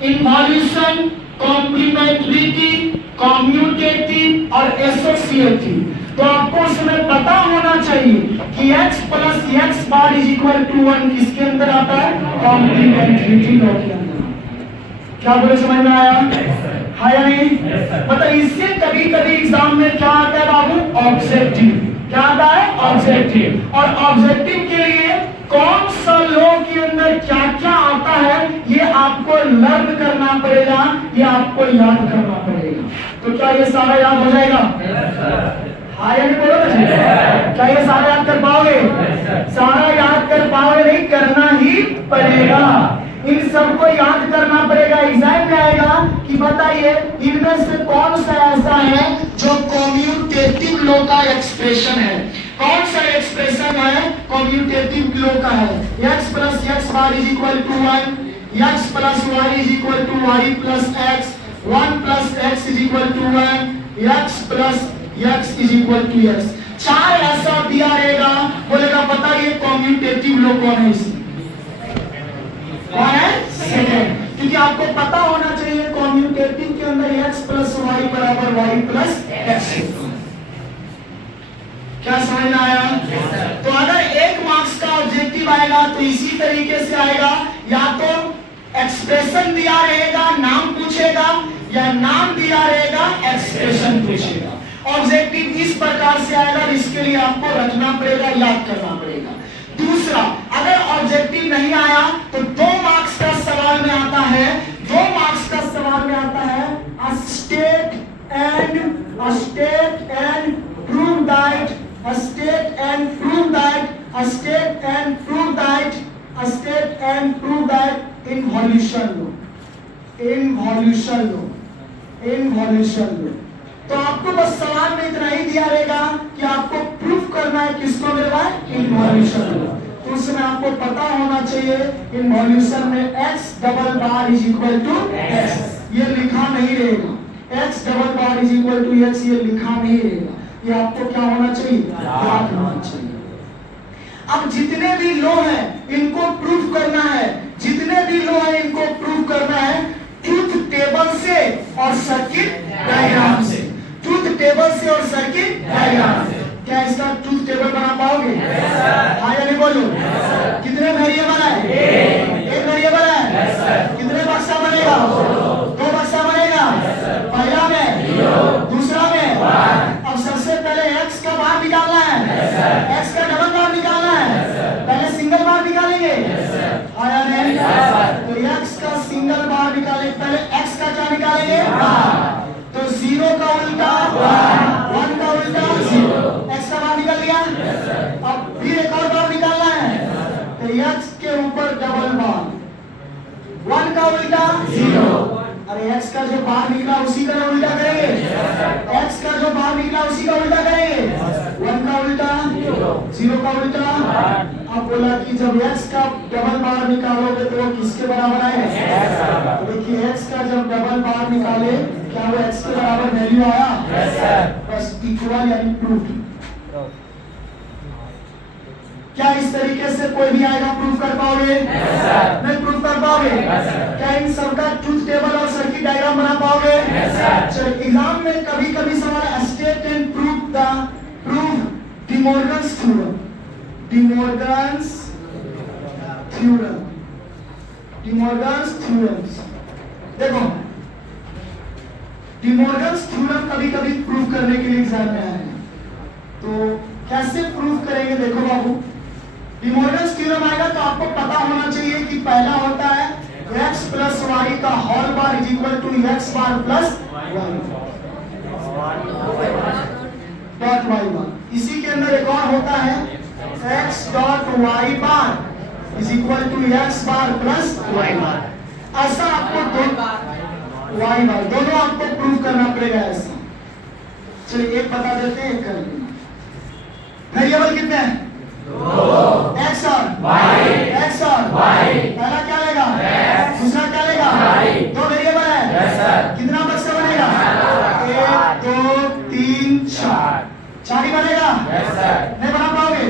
इन्वॉल्यूशन, कॉम्प्लीमेंट्रिटी, कम्यूटेटिव और एसोसिएटिव। तो आपको उसमें पता होना चाहिए कि x plus x bar is equal to 1 किसके अंदर आता है, कॉम्प्लीमेंट्रिटी लॉ के अंदर। क्या बोले, समझ में आया? हाँ या नहीं? मतलब इससे कभी कभी एग्जाम में क्या आता है बाबू, ऑब्जेक्टिव। क्या आता है, ऑब्जेक्टिव। और ऑब्जेक्टिव के लिए कौन सा लॉ के अंदर क्या क्या आता है ये आपको लर्न करना पड़ेगा, ये आपको याद करना पड़ेगा। तो क्या ये सारा याद हो जाएगा? हाँ या नहीं बोलो ना? क्या ये सारा याद कर पाओगे? सारा याद कर पाओगे नहीं, करना ही पड़ेगा। इन सबको याद करना पड़ेगा। एग्जाम में आएगा कि बताइए इनमें से कौन सा ऐसा है जो कम्यूटेटिव लॉ का एक्सप्रेशन है। कौन सा एक्सप्रेशन है कम्यूटेटिव लॉ का है? x plus x bar is equal to 1, x plus y is equal to y plus x, 1 plus x is equal to 1, x plus x is equal to x. 4 ऐसा दिया रहेगा, बोलेगा बताइए कम्यूटेटिव लॉ कौन है इसमें? कौन है? सेकंड। क्योंकि आपको पता होना चाहिए कम्यूटेटिव के अंदर x प्लस वाई बराबर वाई प्लस एक्स। क्या समझ में आया? तो अगर 1 मार्क्स का ऑब्जेक्टिव आएगा तो इसी तरीके से आएगा, या तो एक्सप्रेशन दिया रहेगा नाम पूछेगा, या नाम दिया रहेगा एक्सप्रेशन पूछेगा। ऑब्जेक्टिव इस प्रकार से आएगा, इसके लिए आपको रखना पड़ेगा, याद करना पड़ेगा। दूसरा, अगर ऑब्जेक्टिव नहीं आया तो 2 मार्क्स का सवाल में आता है, 2 मार्क्स का सवाल में आता है state and prove that, state and prove that, state and prove that, state and prove that involution law, involution law, involution law. तो आपको बस सवाल में इतना ही दिया रहेगा कि आपको प्रूफ करना है किसको मेरे भाई, इन्वॉल्यूशन लो। तो उसमें आपको पता होना चाहिए इन्वॉल्यूशन में x double bar is equal to x, ये लिखा नहीं रहेगा। x double bar is equal to x ये लिखा नहीं रहेगा, ये आपको क्या होना चाहिए, याद होना चाहिए। अब जितने भी लो है इनको प्रूफ करना है, जितने भी लो है इनको प्रूफ करना है ट्रूथ टेबल से और सर्किट डायग्राम से, ट्रूथ टेबल से और सर्किट डायग्राम से। क्या इसका ट्रूथ टेबल बना पाओगे? हाँ या नहीं बोलो? कितने वेरिएबल है? एक वेरिएबल है। कितने बक्सा बनेगा? 2 बक्सा बनेगा। पहला में, दूसरा में। अब सबसे पहले x का बार निकालना है, x का डबल बार निकालना है। पहले सिंगल बार निकालेंगे, हाँ या नहीं? तो x का सिंगल बार निकालेंगे, पहले x का क्या निकालेंगे, तो 0 का उल्टा 1 का उल्टा 0, x का बार निकल गया। अब फिर एक और बार निकालना है, तो x के ऊपर डबल बार, 1 का उल्टा 0। अरे x का जो बाहर निकला उसी का उल्टा करेंगे, x का जो बाहर निकला उसी का उल्टा करेंगे। 1 का उल्टा 0 का उल्टा। अब बोला कि जब x का डबल बार निकालोगे तो वो किसके बराबर आएगा? तो देखिए x का जब डबल बार निकाले क्या वो x के बराबर वैल्यू आया? बस इक्वल यानी प्रूफ। क्या इस तरीके से कोई भी आएगा प्रूफ कर पाओगे? नहीं प्रूफ कर पाओगे? क्या इन सबका ट्रूथ टेबल और सर्किट डायग्राम बना पाओगे? चलो एग्जाम में कभी कभी सवाल state and proof De Morgan's theorem, De Morgan's theorem, De Morgan's theorems. देखो डिमॉर्गन्स थ्योरम कभी कभी प्रूफ करने के लिए एग्जाम में आएगा, तो कैसे प्रूफ करेंगे? देखो बाबू, डिमॉर्गन्स थ्योरम आएगा तो आपको पता होना चाहिए कि पहला होता है x प्लस वाई का whole bar is equal to x bar plus dot Y bar. इसी के अंदर एक और होता है x dot Y bar is equal to x bar plus Y bar. ऐसा आपको वाई बार दोनों आपको प्रूव करना पड़ेगा ऐसा। चलिए एक बता देते हैं, एक कर लेना। वेरिएबल कितने हैं? x और y। पहला क्या लेगा, दूसरा क्या लेगा, 2 वेरिएबल है। कितना बक्सा बनेगा? 1 2 3 4 ही बनेगा। नहीं बना पाओगे?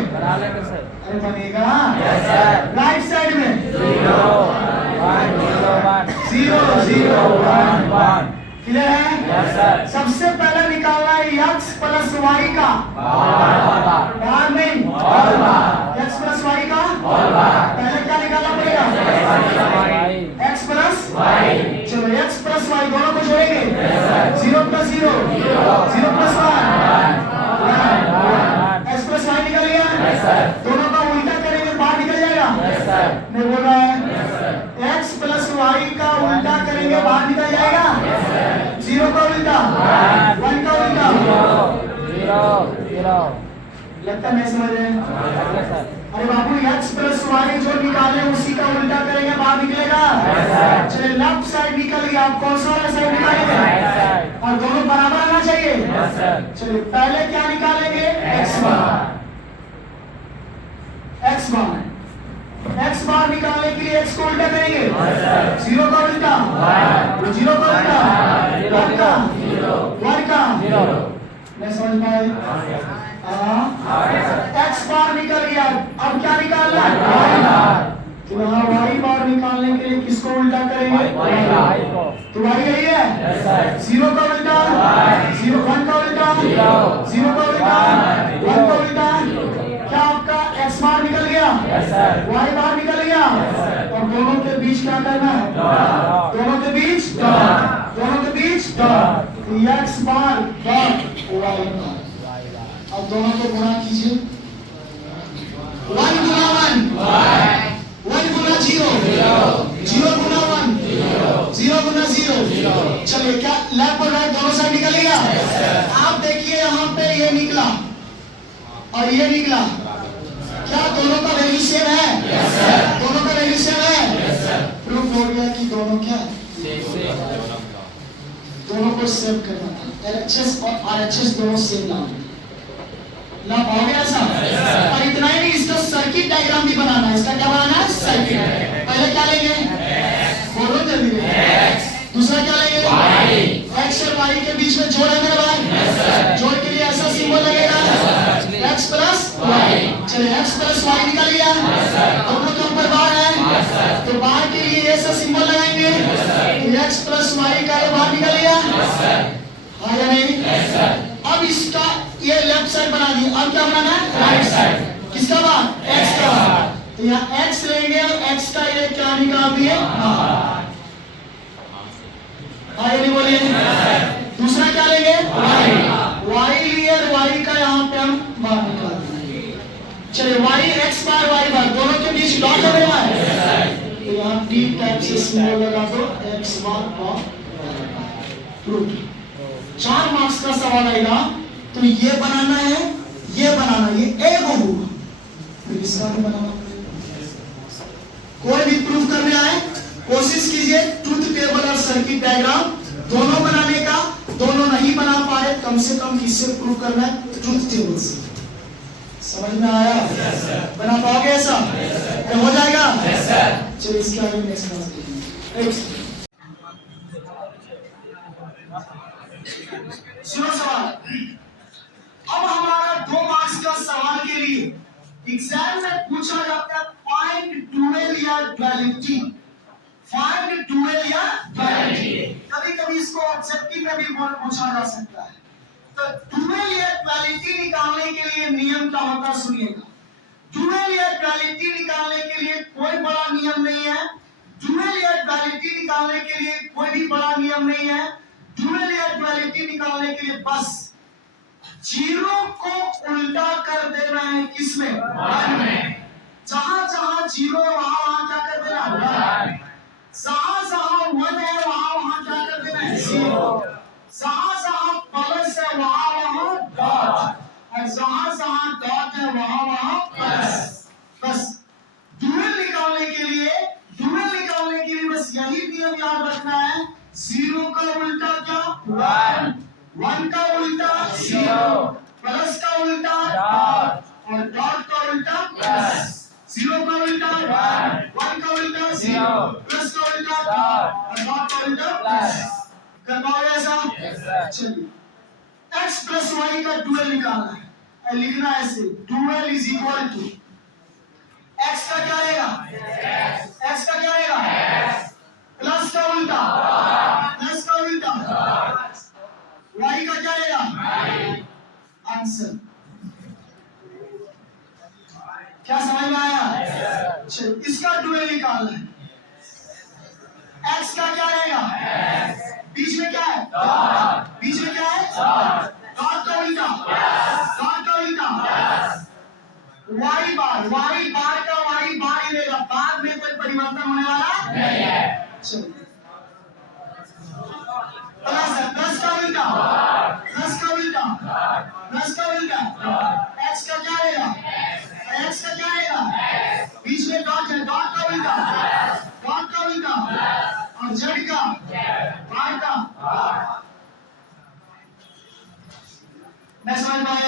तो बनेगा राइट साइड में 0 1 0 1 0 0 1 1 क्लियर है? यस सर सबसे पहले निकालना है x प्लस वाई का बार नहीं x प्लस वाई का पहले क्या निकालना पड़ेगा x प्लस वाई। चलो x प्लस वाई दोनों को जोड़ेंगे 0 plus 0 0 plus 1 x plus y निकल गया। दोनों का उल्टा करेंगे बाहर निकल जाएगा नहीं बोल रहा है x प्लस वाई का उल्टा करेंगे बाहर निकल जाएगा 0 का उल्टा 1 का उल्टा 0 लगता नहीं समझ रहे हैं? अरे बाबू x प्लस वाई जो निकाले उसी का उल्टा करेंगे बाहर निकलेगा। चलिए लेफ्ट साइड निकल गया, आप कौन सा वाला साइड निकालेंगे और दोनों बराबर आना चाहिए। चलिए पहले क्या निकालेंगे x बार निकालने के लिए x को उल्टा करेंगे 0 का उल्टा 0 का उल्टा 1 का मैं समझ पाए। x बार निकल गया, अब क्या निकालना है तो यहाँ y बार निकालने के लिए किसको उल्टा करेंगे तो y यही है 0 का उल्टा 0 1 का उल्टा 0 का उल्टा 1 का उल्टा। क्या आपका x बार निकल गया y बार निकल गया और दोनों के बीच क्या करना है दोनों के बीच x बार डॉट y बार। अब दोनों को गुणा कीजिए 1 गुना 1 गुना 0 0 गुना 1 0 गुना 0। चलिए क्या लेफ्ट और राइट दोनों साइड निकल गया। आप देखिए यहाँ पे ये निकला और ये निकला, क्या दोनों का वैल्यू सेम है दोनों का वैल्यू सेम है प्रूफ हो गया कि दोनों क्या दोनों को सेव करना था। LHS और RHS दोनों सेम ना पाओगे ऐसा। और इतना ही नहीं, इसका सर्किट डायग्राम भी बनाना है। इसका क्या बनाना है सर्किट। पहले क्या लेंगे बोलो जल्दी दूसरा क्या लेंगे x और y के बीच में जोड़ है मेरे भाई। जोड़ के लिए ऐसा सिंबल लगेगा x प्लस वाई। चलिए x प्लस वाई निकल गया, दोनों के ऊपर बार है तो बार के लिए ऐसा सिंबल लगाएंगे x प्लस वाई का ये बार निकल गया हाँ या नहीं। अब इसका ये लेफ्ट साइड बना दी, अब क्या बनाना है राइट साइड। किसका बार x का बार, तो यहाँ x लेंगे और x का ये क्या निकाल दिए हाँ ये नहीं बोलिए। दूसरा क्या लेंगे y लिए और y का यहाँ पे हम बार निकाल देंगे। चलिए y x बार y बार दोनों के बीच डॉट लगेगा तो यहाँ टी टाइप से सिंबल लगा दो x बार और 4 मार्क्स का सवाल आएगा तो ये बनाना है ये बनाना ये एक होगा फिर इसका भी बनाना। कोई भी प्रूफ करने आए कोशिश कीजिए ट्रुथ टेबल और सर्किट डायग्राम दोनों बनाने का। दोनों नहीं बना पाए कम से कम किससे प्रूफ करना है ट्रुथ टेबल से। समझ में आया बना पाओगे ऐसा हो जाएगा। चलिए इसके आगे नेक्स्ट क्लास देखेंगे। सुनो सवाल, अब हमारा 2 मार्क्स का सवाल के लिए एग्जाम में पूछा जाता है फाइंड डुअल या ड्युअलिटी। फाइंड डुअल या ड्युअलिटी कभी कभी इसको ऑब्जेक्टिव में भी पूछा जा सकता है। तो डुअल या ड्युअलिटी निकालने के लिए नियम क्या होता है सुनिएगा। डुअल या ड्युअलिटी निकालने के लिए कोई बड़ा नियम नहीं है। डुअल या ड्युअलिटी निकालने के लिए कोई भी बड़ा नियम नहीं है। डुअल या ड्युअलिटी निकालने के लिए बस जीरो को उल्टा कर देना है किसमें जहां जहां जीरो है वहां क्या कर देना है जहां जहां 1 है वहां क्या कर देना है जीरो। जहां जहां प्लस है वहां डॉट और जहां जहां डॉट है वहां प्लस। बस डुअल निकालने के लिए बस यही नियम याद रखना है। 0 का उल्टा क्या 1 का उल्टा 0 प्लस का उल्टा डॉट और डॉट का उल्टा प्लस। 0 का उल्टा 1 का उल्टा 0 प्लस का उल्टा डॉट और डॉट का उल्टा प्लस। कर पाओगे ऐसा? चलिए x प्लस y का डुअल निकालना है। लिखना है ऐसे dual is equal to x का क्या रहेगा? एक्स का क्या रहेगा? प्लस का उल्टा, प्लस का उल्टा। वाई का क्या रहेगा? आंसर। क्या समझ में आया? चलो इसका डुअल निकालना है। एक्स का क्या रहेगा? बीच में क्या है? बीच में क्या है? डॉट का उल्टा, डॉट का उल्टा। वाई बार, वाई बार का वाई बार ही रहेगा, बाद में कोई परिवर्तन होने वाला नहीं है। चलो प्लस है, प्लस का उल्टा, प्लस का उल्टा, प्लस का उल्टा। एक्स का क्या रहेगा? एक्स का क्या रहेगा? बीच में डॉट है, डॉट का उल्टा, डॉट का उल्टा। और जेड का, वाई का। मैं समझ पाए?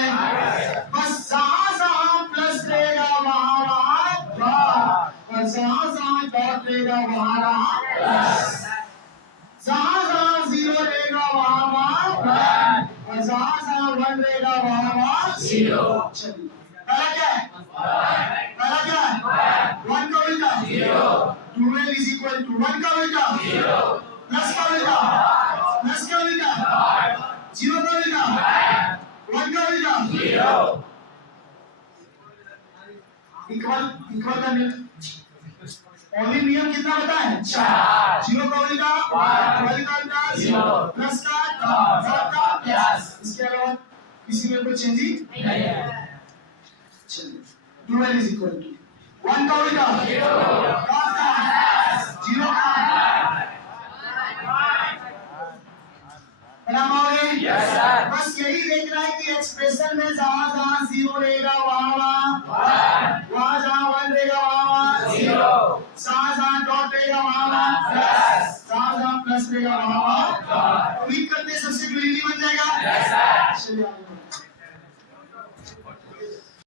बस जहां जहां प्लस रहेगा वहां वहां डॉट, और जहां जहां डॉट रहेगा वहां वहां प्लस। जहां जहां जीरो रहेगा वहां वहां वन, और जहां जहां वन रहेगा वहां वहां जीरो। चलिए पहला क्या है? पहला क्या है? वन का उल्टा zero, 2l is equal to one का उल्टा जीरो, प्लस का उल्टा, प्लस का उल्टा जीरो का उल्टा, वन का उल्टा जीरो। इक्वल, इक्वल का ओनली नियम कितना होता है? 4। जीरो का उल्टा वन का उल्टा जीरो, प्लस का डॉट का प्लस। इसके अलावा किसी में कोई चेंजिंग नहीं है। चलिए 2l is equal to one का उल्टा जीरो, डॉट का जीरो का बराबर हो गए? Yes sir. बस यही देखना है कि एक्सप्रेशन में जहां जहां जीरो रहेगा वहां वहां जहां वन रहेगा वहां जीरो, जहां जहां डॉट रहेगा वहां प्लस, जहां जहां प्लस रहेगा वहां डॉट। उम्मीद करते हैं सबसे क्लियरली बन जाएगा। Yes sir. चलिए आगे बढ़ते हैं।